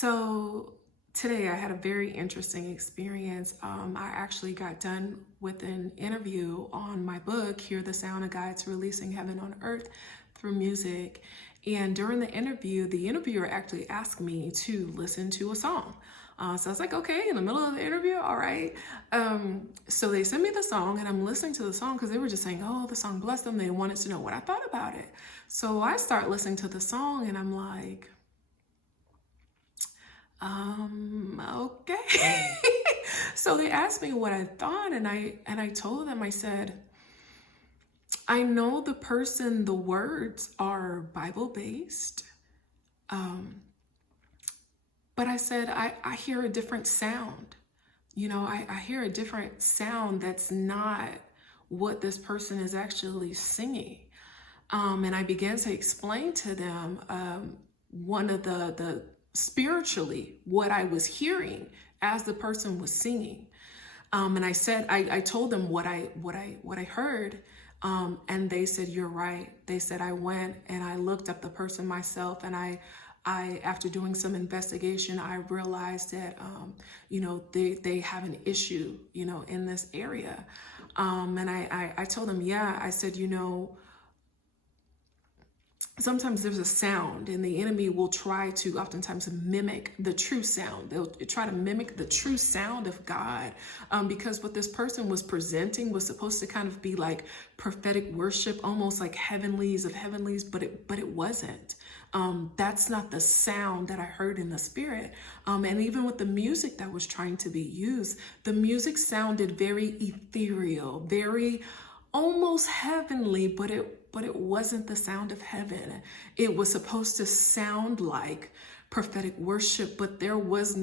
So today I had a very interesting experience. I actually got done with an interview on my book, Hear the Sound of God's Releasing Heaven on Earth Through Music. And during the interviewer actually asked me to listen to a song. So I was like, okay, in the middle of the interview, all right. So they sent me the song and I'm listening to the song because they were just saying, oh, the song blessed them. They wanted to know what I thought about it. So I start listening to the song and I'm like, okay. So they asked me what I thought and I told them, I said, I know the words are Bible-based. But I said, I hear a different sound. You know, I hear a different sound that's not what this person is actually singing. And I began to explain to them one of the spiritually what I was hearing as the person was singing. And I said, I told them what I heard. And they said, you're right. They said, I went and I looked up the person myself, and I after doing some investigation, I realized that, you know, they have an issue, you know, in this area. And I told them, yeah, I said, you know, sometimes there's a sound and the enemy will try to oftentimes mimic the true sound. They'll try to mimic the true sound of God, because what this person was presenting was supposed to kind of be like prophetic worship, almost like heavenlies of heavenlies, but it wasn't. That's not the sound that I heard in the spirit. And even with the music that was trying to be used, the music sounded very ethereal, very almost heavenly, but it wasn't the sound of heaven. It was supposed to sound like prophetic worship, but that was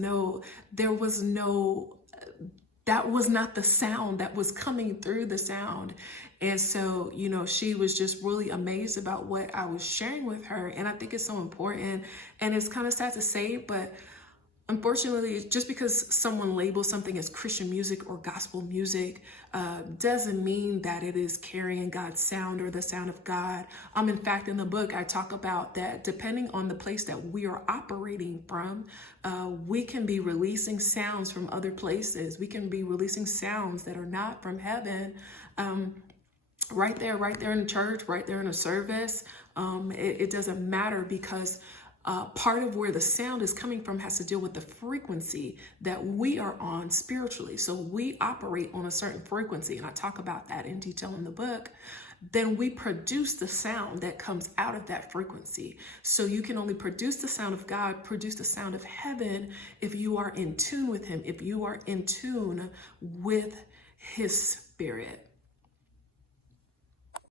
not the sound that was coming through the sound. And so, you know, she was just really amazed about what I was sharing with her. And I think it's so important, and it's kind of sad to say, but unfortunately, just because someone labels something as Christian music or gospel music doesn't mean that it is carrying God's sound or the sound of God. In fact, in the book, I talk about that depending on the place that we are operating from, we can be releasing sounds from other places. We can be releasing sounds that are not from heaven. Right there in the church, right there in a service. It doesn't matter, because part of where the sound is coming from has to deal with the frequency that we are on spiritually. So we operate on a certain frequency, and I talk about that in detail in the book. Then we produce the sound that comes out of that frequency. So you can only produce the sound of God, produce the sound of heaven, if you are in tune with him, if you are in tune with his spirit.